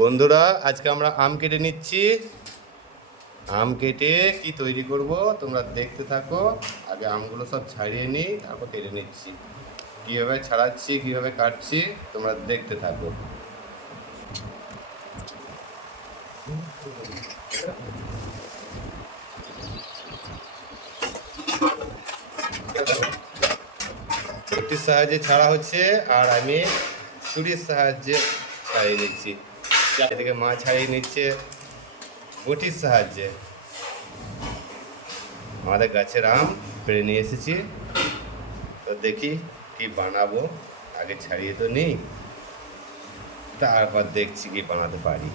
বন্ধুরা, আজকে আমরা আম কেটে নিচ্ছি। আম কেটে কি তৈরি করব তোমরা দেখতে থাকো। আগে আমগুলো সব ছাড়িয়ে নিই, তারপর কেটে নিচ্ছি। কীভাবে ছাড়াচ্ছি, কীভাবে কাটছি, তোমরা দেখতে থাকো। সাহায্যে ছাড়া হচ্ছে, আর আমি ছুরির সাহায্যে ছাড়িয়ে নিচ্ছি। এদিকে মা ছাড়িয়ে নিচ্ছে, বটির সাহায্যে। আমাদের গাছের আম পেড়ে নিয়ে এসেছি। তো দেখি কি বানাবো, আগে ছাড়িয়ে তো নেই, তারপর দেখছি কি বানাতে পারি।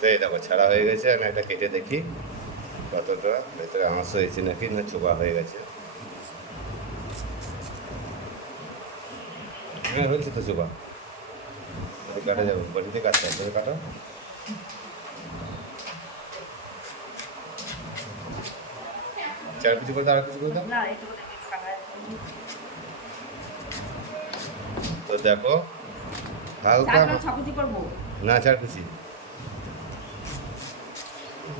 তো এই দেখো ছাড়া হয়ে গেছে আমি একটা কেটে দেখি। কতটা? ভেতরে আঁশ হয়েছে নাকি? না চোবা হয়ে গেছে। হ্যাঁ হয়েছে তো চোবা কাটা যাব। বাড়িতে কাটতে হবে কাটা চার কিছু করে আর কিছু করে দাও। তো দেখো হালকা না চার খুশি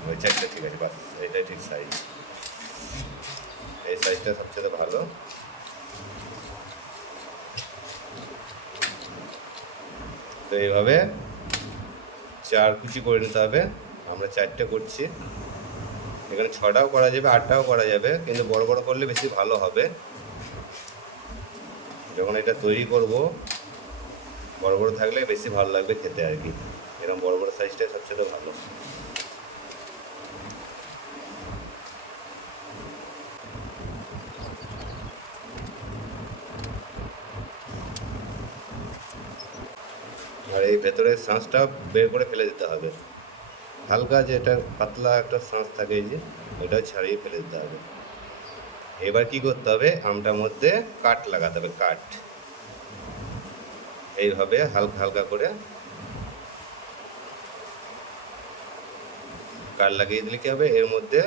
ওই চারটা ঠিক আছে, বাস এটাই ঠিক সাইজ এই সাইজটা সবচেয়ে ভালো। তো এইভাবে চার কুচি করে নিতে হবে। আমরা চারটে করছি। এখানে ছটাও করা যাবে, আটটাও করা যাবে, কিন্তু বড় বড় করলে বেশি ভালো হবে। যখন এটা তৈরি করব, বড় বড় থাকলে বেশি ভালো লাগবে খেতে আর কি। এরকম বড় বড় সাইজটাই সবচেয়ে ভালো। এই ভেতরের শাঁসটা বের করে ফেলে দিতে হবে। হালকা যে এটা পাতলা একটা শাঁস থাকে যে, ওটা ছাড়িয়ে ফেলে দিতে হবে। এবার কি করতে হবে? আমটার মধ্যে কাট লাগাতে হবে কাট এইভাবে হালকা হালকা করে কাট লাগিয়ে দিলে কি হবে? এর মধ্যে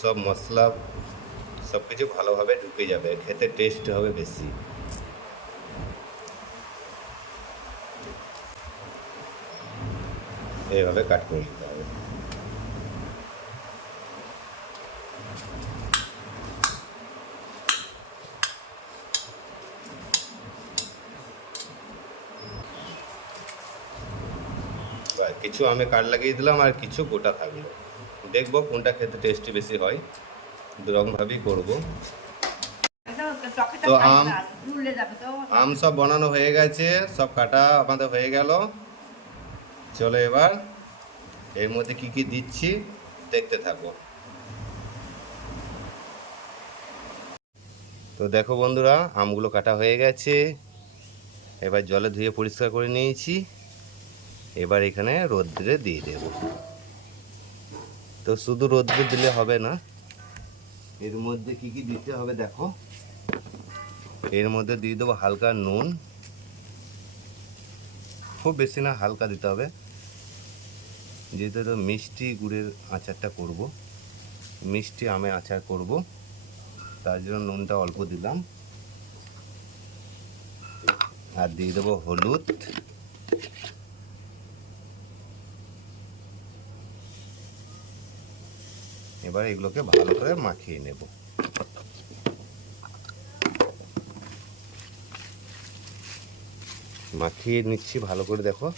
সব মশলা সব কিছু ভালোভাবে ঢুকে যাবে, খেতে টেস্ট হবে বেশি। এইভাবে কাট করে নিতে হবে কিছু আমি কাট লাগিয়ে দিলাম আর কিছু গোটা থাকল। দেখব কোনটা খেতে টেস্টি বেশি হয়। দুরকমভাবেই করব। তো আম- আম সব বানানো হয়ে গেছে সব কাটা আমাদের হয়ে গেল। চলো এবার এর মধ্যে কি কি দিচ্ছি দেখতে থাকো। তো দেখো বন্ধুরা, আমগুলো কাটা হয়ে গেছে। এবার জলে ধুয়ে পরিষ্কার করে নিয়েছি। এবার এখানে রোদ্রে দিয়ে দেব। তো শুধু রোদ্রে দিলে হবে না, এর মধ্যে কি কি দিতে হবে দেখো। এর মধ্যে দিয়ে দেবো হালকা নুন। খুব বেশি না, হালকা দিতে হবে। যেহেতু এটা মিষ্টি গুড়ের আচারটা করব, মিষ্টি আমে আচার করব, তার জন্য নুনটা অল্প দিলাম। আর দিয়ে দেবো হলুদ। এবার এগুলোকে ভালো করে মাখিয়ে নেব। মাখিয়ে নিচ্ছি ভালো করে, দেখো।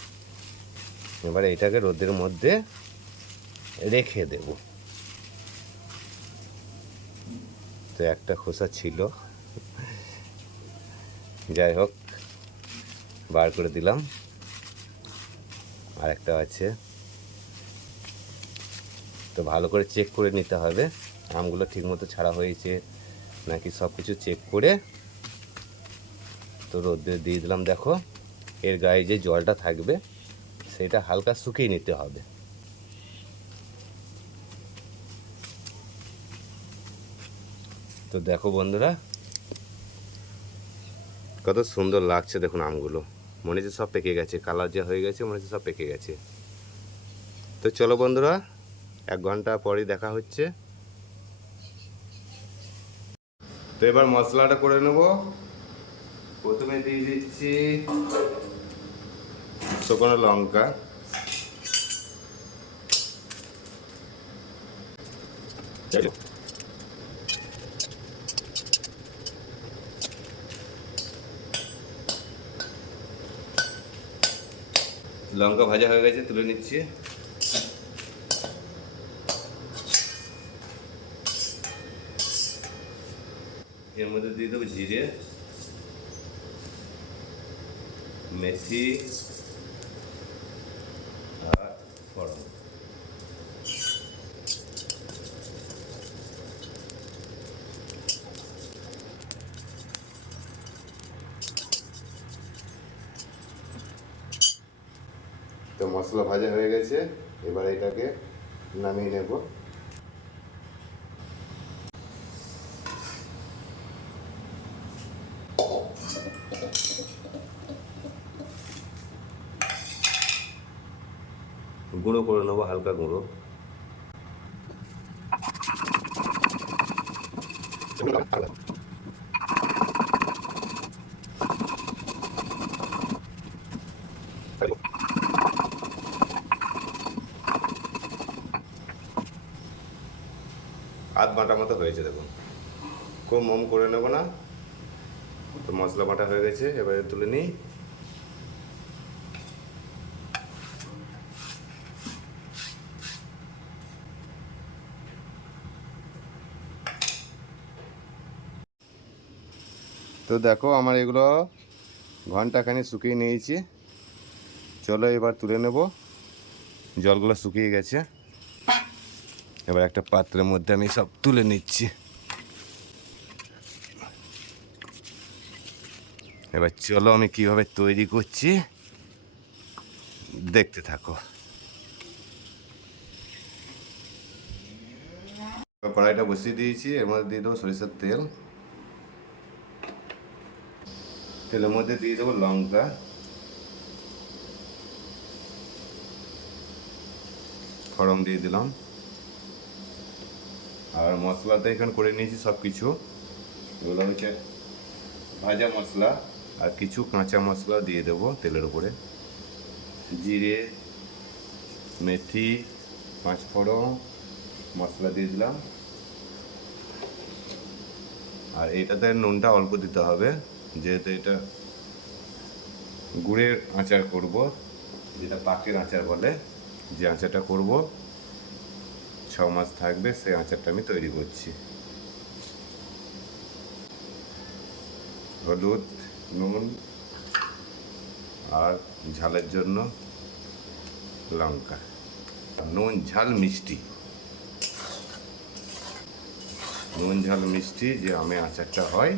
এবার এটাকে রোদের মধ্যে রেখে দেব। তো একটা খোসা ছিল। যাই হোক, বার করে দিলাম। আর একটা আছে। তো ভালো করে চেক করে নিতে হবে। আমগুলো ঠিকমতো ছাড়া হয়েছে নাকি সব কিছু চেক করে তো রোদে দিয়ে দিলাম। দেখো, এর গায়ে যে জলটা থাকবে সেটা হালকা শুকিয়ে নিতে হবে। তো দেখো বন্ধুরা। কত সুন্দর লাগছে দেখুন আমগুলো। মনে হচ্ছে সব পেকে গেছে। কালার যে হয়ে গেছে, মনে হচ্ছে সব পেকে গেছে। তো চলো বন্ধুরা, এক ঘণ্টা পরই দেখা হচ্ছে। তো এবার মশলাটা করে নেব। প্রথমে দিয়ে দিচ্ছি শুকনো লঙ্কা লঙ্কা ভাজা হয়ে গেছে তুলে নিচ্ছি। এর মধ্যে দিয়ে দেবো জিরে মেথি আর ফড়ন তো মশলা ভাজা হয়ে গেছে এবার এটাকে নামিয়ে নেব। গুঁড়ো করে নেব হালকা গুঁড়ো। আধ বাটা মতো হয়েছে দেখুন। খুব মম করে নেব না। তো মশলা বাটা হয়ে গেছে, এবারে তুলে নিই। তো দেখো আমার এগুলো ঘন্টাখানি শুকিয়ে নিয়েছি। চলো এবার তুলে নেব। জলগুলো শুকিয়ে গেছে। এবার একটা পাত্রের মধ্যে আমি সব তুলে নিচ্ছি। এবার চলো আমি কীভাবে তৈরি করছি। দেখতে থাকো। কড়াইটা বসিয়ে দিয়েছি, এর মধ্যে দিয়ে দেবো সরিষার তেল। তেলের মধ্যে দিয়ে দেবো লঙ্কা। ফড়ম দিয়ে দিলাম। আর মশলাটা এখানে করে নিয়েছি সব কিছু এগুলো হচ্ছে ভাজা মশলা আর কিছু কাঁচা মশলা দিয়ে দেবো তেলের উপরে। জিরে, মেথি, পাঁচফোড়ন মশলা দিয়ে দিলাম। আর এটাতে নুনটা অল্প দিতে হবে, যেহেতু এটা গুড়ের আচার করব, যেটা পাকের আচার বলে, যে আচারটা করব। ছ থাকবে, সেই আচারটা আমি তৈরি করছি। হলুদ, নুন আর ঝালের জন্য লঙ্কা। নুন, ঝাল, মিষ্টি। নুন, ঝাল, মিষ্টি যে আমের আচারটা হয়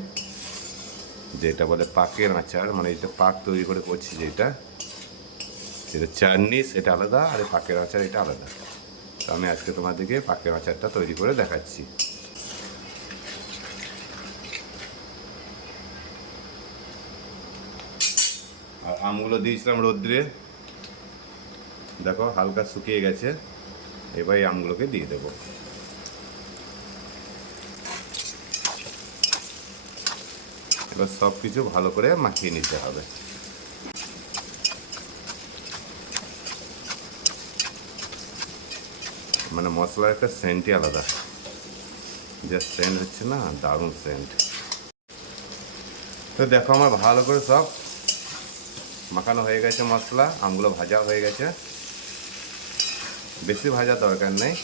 যেটা বলে পাকের আচার মানে এটা পাক তৈরি করে করছি যেটা যেটা চাটনি সেটা আলাদা, আর পাকের আচার, এটা আলাদা। আমি আজকে তোমাদেরকে পাকের আচারটা তৈরি করে দেখাচ্ছি। আর আমগুলো দিয়েছিলাম রোদ্রে। দেখো, হালকা শুকিয়ে গেছে। এবার এই আমগুলোকে দিয়ে দেবো। এবার সব কিছু ভালো করে মাখিয়ে নিতে হবে। মানে মশলার একটা সেন্টই আলাদা। যে সেন্ট হচ্ছে না, দারুণ সেন্ট। তো দেখো আমার ভালো করে সব মাখানো হয়ে গেছে মশলা, আমগুলো ভাজা হয়ে গেছে। বেশি ভাজা দরকার নেই।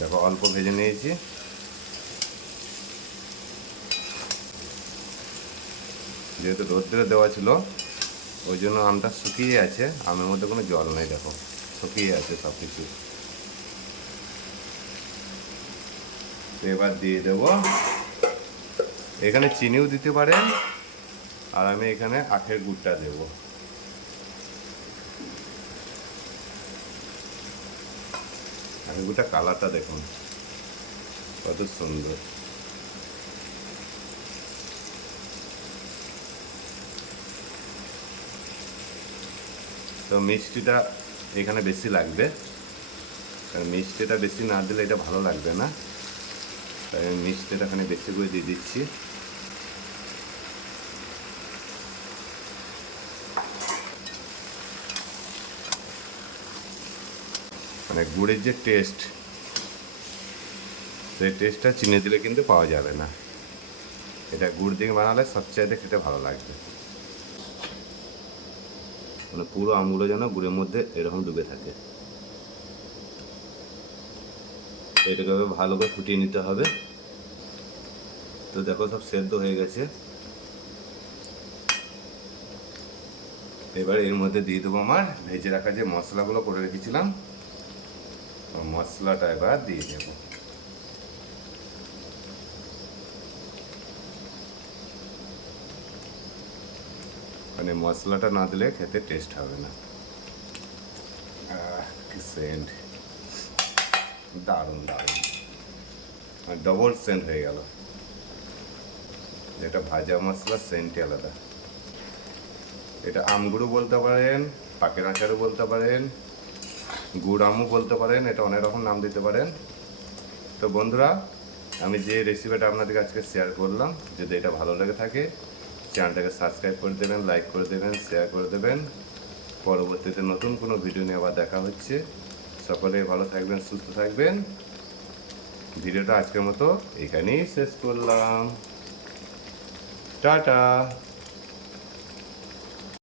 দেখো অল্প ভেজে নিয়েছি। যেহেতু রোদ্রে দেওয়া ছিল, ওই জন্য আমটা শুকিয়ে আছে, আমের মধ্যে কোনো জল নেই, দেখো। শুকিয়ে আছে সব কিছু এবার দিয়ে দেব। এখানে চিনিও দিতে পারেন, আর আমি এখানে আখের গুড়টা দেব। আখের গুড়টা কালারটা দেখুন, কত সুন্দর। তো মিষ্টিটা এখানে বেশি লাগবে। কারণ মিষ্টিটা বেশি না দিলে এটা ভালো লাগবে না। তাই আমি মিষ্টিটা এখানে বেশি করে দিয়ে দিচ্ছি। মানে গুড়ের যে টেস্ট, সেই টেস্টটা চিনি দিলে কিন্তু পাওয়া যাবে না। এটা গুড় দিয়ে বানালে সবচাইতে খেতে ভালো লাগবে। মানে পুরো আমগুলো যেন গুড়ের মধ্যে এরকম ডুবে থাকে। এটাকে ভালো করে ফুটিয়ে নিতে হবে। তো দেখো সব সেদ্ধ হয়ে গেছে। এবার এর মধ্যে দিয়ে দেবো আমার ভেজে রাখা যে মশলাগুলো করে রেখেছিলাম। মশলাটা এবার দিয়ে দেবো। মানে মশলাটা না দিলে খেতে টেস্ট হবে না। সেন্ট দারুণ দারুণ। ডবল সেন্ট হয়ে গেল। যেটা ভাজা মশলা সেন্টই আলাদা। এটা আমগুড়ো বলতে পারেন পাকের আচারও বলতে পারেন, গুড় আমও বলতে পারেন, এটা অনেক রকম নাম দিতে পারেন। তো বন্ধুরা, আমি যে রেসিপিটা আপনাদেরকে আজকে শেয়ার করলাম, যদি এটা ভালো লেগে থাকে চ্যানেলটাকে সাবস্ক্রাইব করে দেবেন লাইক করে দেবেন শেয়ার করে দেবেন। পরবর্তীতে নতুন কোনো ভিডিও নিয়ে আবার দেখা হচ্ছে। সকলে ভালো থাকবেন, সুস্থ থাকবেন। ভিডিওটা আজকের মতো এখানেই শেষ করলাম। টাটা!